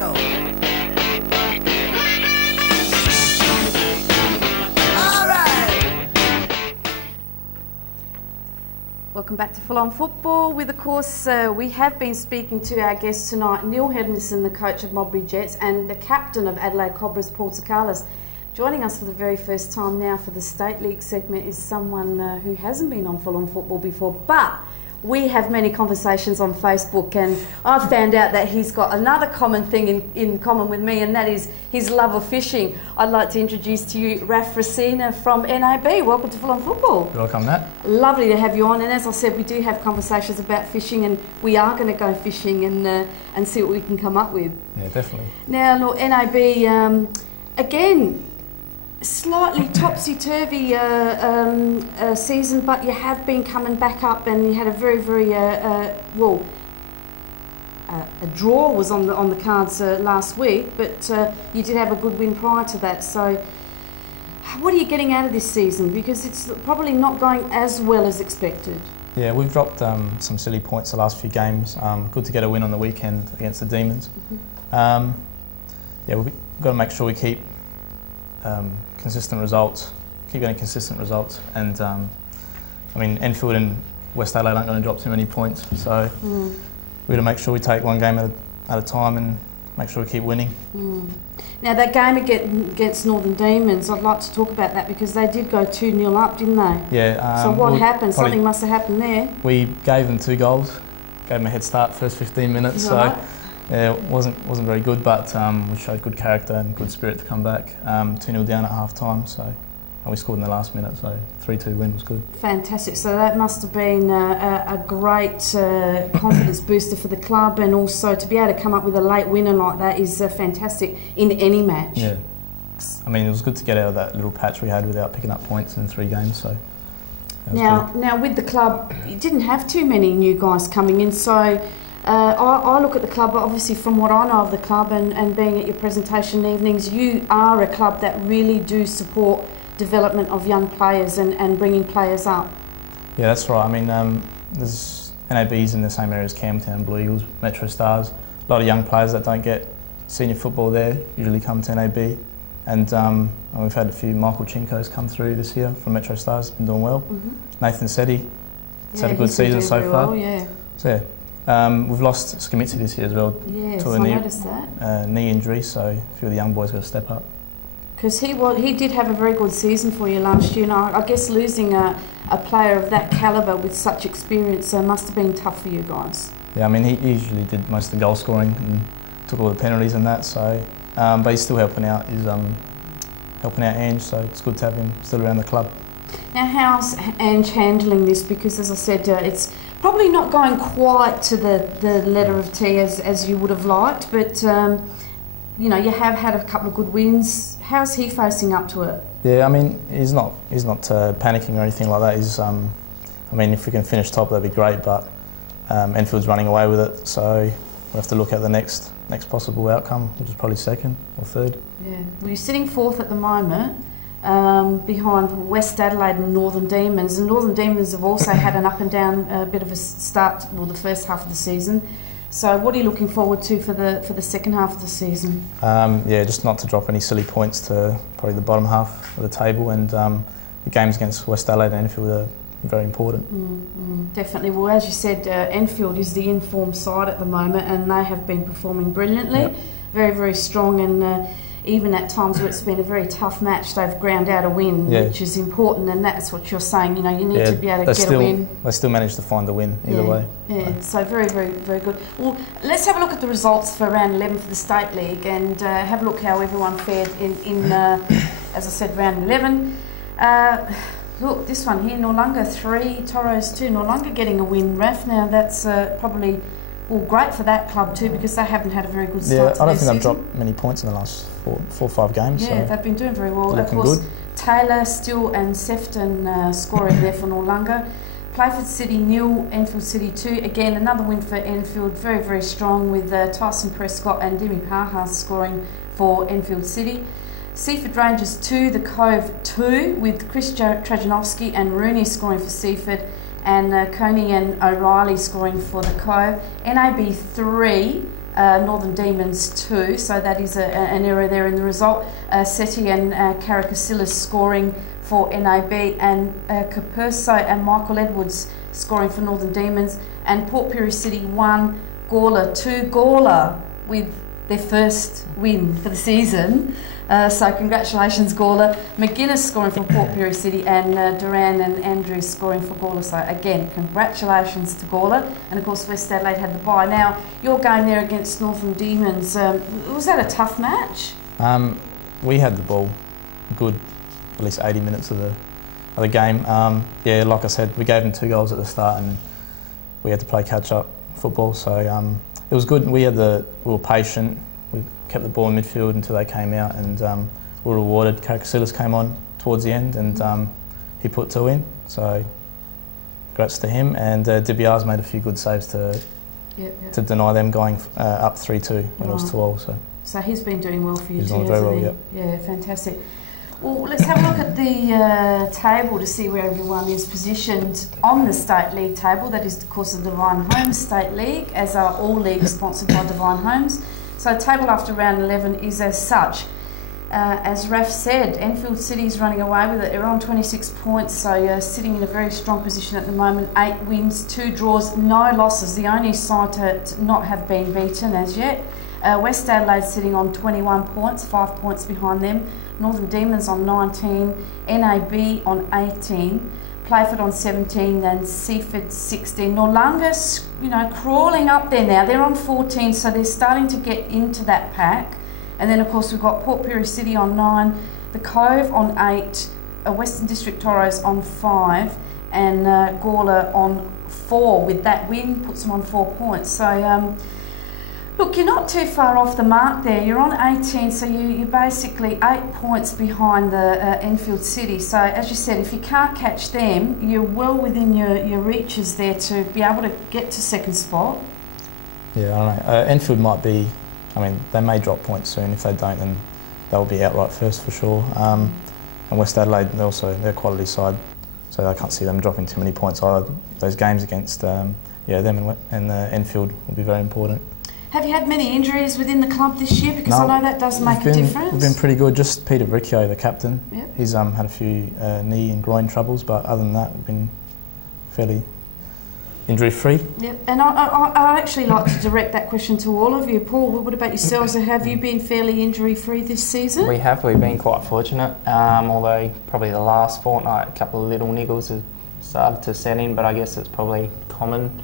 Perfecto. All right. Welcome back to Full On Football. With, of course, we have been speaking to our guest tonight, Neil Henderson, the coach of Modbury Jets, and the captain of Adelaide Cobras, Paul Tsoukalas. Joining us for the very first time now for the State League segment is someone who hasn't been on Full On Football before, but we have many conversations on Facebook, and I've found out that he's got another common thing in common with me, and that is his love of fishing. I'd like to introduce to you Raff Frisina from NAB. Welcome to Full On Football. Welcome, Nat. Lovely to have you on, and as I said, we do have conversations about fishing, and we are going to go fishing and see what we can come up with. Yeah, definitely. Now, look, NAB, again, slightly topsy-turvy season, but you have been coming back up, and you had a very, very a draw was on the cards last week, but you did have a good win prior to that. So what are you getting out of this season? Because it's probably not going as well as expected. Yeah, we've dropped some silly points the last few games. Good to get a win on the weekend against the Demons. Mm-hmm. Yeah, we've got to make sure we keep consistent results, keep getting consistent results, and I mean, Enfield and West Adelaide aren't going to drop too many points, so we've got to make sure we take one game at a time and make sure we keep winning. Now, that game against Northern Demons, I'd like to talk about that because they did go 2-0 up, didn't they? Yeah. So what happened? Something must have happened there. We gave them 2 goals, gave them a head start first 15 minutes, Right. so yeah, it wasn't very good, but we showed good character and good spirit to come back. 2-0 down at half time, and we scored in the last minute, so 3-2 win was good. Fantastic. So that must have been a great confidence booster for the club, and also to be able to come up with a late winner like that is fantastic in any match. Yeah. I mean, it was good to get out of that little patch we had without picking up points in 3 games, so that was good. Now with the club, you didn't have too many new guys coming in, so I look at the club, obviously from what I know of the club and being at your presentation evenings, you are a club that really do support development of young players and bringing players up. Yeah, that's right. I mean, there's NABs in the same area as Camptown, Blue Eagles, Metro Stars. A lot of young players that don't get senior football there usually come to NAB. And we've had a few Michael Chinkos come through this year from Metro Stars, been doing well. Mm-hmm. Nathan Setti, he's had a good season so far. Well, yeah. So yeah. We've lost Skamitsi this year as well to a noticed that. Knee injury, so a few of the young boys got to step up. Because he did have a very good season for you last year, and I guess losing a player of that calibre with such experience must have been tough for you guys. Yeah, I mean, he usually did most of the goal scoring and took all the penalties and that, so but he's still helping out. He's helping out Ange, so it's good to have him still around the club. Now, how's Ange handling this? Because as I said, it's probably not going quite to the letter of T as you would have liked, but you know, you have had a couple of good wins. How's he facing up to it? Yeah, I mean, he's not panicking or anything like that. He's I mean, if we can finish top, that'd be great, but Enfield's running away with it, so we have to look at the next possible outcome, which is probably 2nd or 3rd. Yeah, well, you're sitting 4th at the moment. Behind West Adelaide and Northern Demons, and Northern Demons have also had an up and down bit of a start, well, the first half of the season. So what are you looking forward to for the second half of the season? Yeah, just not to drop any silly points to probably the bottom half of the table, and the games against West Adelaide and Enfield are very important. Definitely. Well, as you said, Enfield is the informed side at the moment, and they have been performing brilliantly. Yep. Very, very strong, and even at times where it's been a very tough match, they've ground out a win, which is important, and that's what you're saying, you know, you need to be able to get a win. They still managed to find the win either way. Yeah, so very, very, very good. Well, let's have a look at the results for round 11 for the State League, and have a look how everyone fared in as I said, round 11. Look, this one here, Noarlunga 3, Toros 2, Noarlunga getting a win, Raff. Now that's probably great for that club too, because they haven't had a very good start to I don't their think they've season. dropped many points in the last 4 or 5 games. Yeah, so they've been doing very well. Of looking course, good. Taylor, Still and Sefton scoring there for Noarlunga. Playford City 0, Enfield City 2. Again, another win for Enfield, very, very strong, with Tyson Prescott and Demi Paha scoring for Enfield City. Seaford Rangers 2, The Cove 2, with Chris Trajanovski and Rooney scoring for Seaford, and Coney and O'Reilly scoring for The Cove. NAB 3, Northern Demons 2, so that is an error there in the result. Seti and Caracasilas scoring for NAB, and Capurso and Michael Edwards scoring for Northern Demons, and Port Pirie City 1, Gawler 2. Gawler with their first win for the season. So congratulations, Gawler. McGuinness scoring for Port Pirie City, and Duran and Andrews scoring for Gawler. So again, congratulations to Gawler. And of course, West Adelaide had the bye. Now, your game there against Northern Demons, was that a tough match? We had the ball good at least 80 minutes of the game. Yeah, like I said, we gave them 2 goals at the start, and we had to play catch-up football. So it was good. We were patient. We kept the ball in midfield until they came out, and we were rewarded. Caracasilas came on towards the end, and he put 2 in. So congrats to him. And Dibiar's made a few good saves to deny them going up 3-2 when it was 2-all. So he's been doing well for you too, he's doing very well, yep. Yeah, fantastic. Well, let's have a look at the table to see where everyone is positioned on the State League table. That is, of course, the Divine Homes State League, as are all leagues sponsored by Divine Homes. So table after round 11 is as such. As Raff said, Enfield City is running away with it. They're on 26 points, so you're sitting in a very strong position at the moment. 8 wins, 2 draws, no losses. The only side to not have been beaten as yet. West Adelaide sitting on 21 points, 5 points behind them. Northern Demons on 19, NAB on 18, Playford on 17, and Seaford 16. Norlunga, crawling up there now. They're on 14, so they're starting to get into that pack. And then, of course, we've got Port Pirie City on 9, the Cove on 8, Western District Toros on 5, and Gawler on 4. With that win, puts them on 4 points. So, look, you're not too far off the mark there. You're on 18, so you're basically 8 points behind the Enfield City. So, as you said, if you can't catch them, you're well within your reaches there to be able to get to second spot. Yeah, I don't know. Enfield might be, they may drop points soon. If they don't, then they'll be outright first for sure. And West Adelaide, they're a quality side, so I can't see them dropping too many points either. Those games against them and Enfield will be very important. Have you had many injuries within the club this year? Because I know that does make a difference. We've been pretty good. Just Peter Riccio, the captain, yep. He's had a few knee and groin troubles, but other than that, we've been fairly injury-free. Yep, and I'd actually like to direct that question to all of you. Paul, what about yourselves? Have you been fairly injury-free this season? We have. We've been quite fortunate, although probably the last fortnight, a couple of little niggles have started to set in, but I guess it's probably common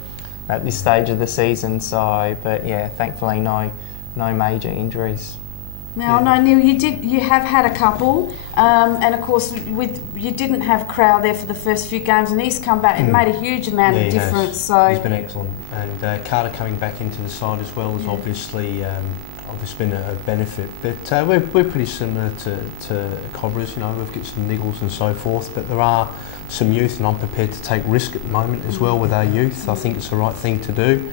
at this stage of the season. So, but yeah, thankfully no major injuries. Now, I know, Neil, you have had a couple, and of course, you didn't have Crowell there for the first few games, and he's come back and made a huge amount of difference. So he's been excellent, and Carter coming back into the side as well has obviously been a benefit. But we're pretty similar to Cobras. We've got some niggles and so forth, but there are some youth, and I'm prepared to take risk at the moment as well with our youth. I think it's the right thing to do.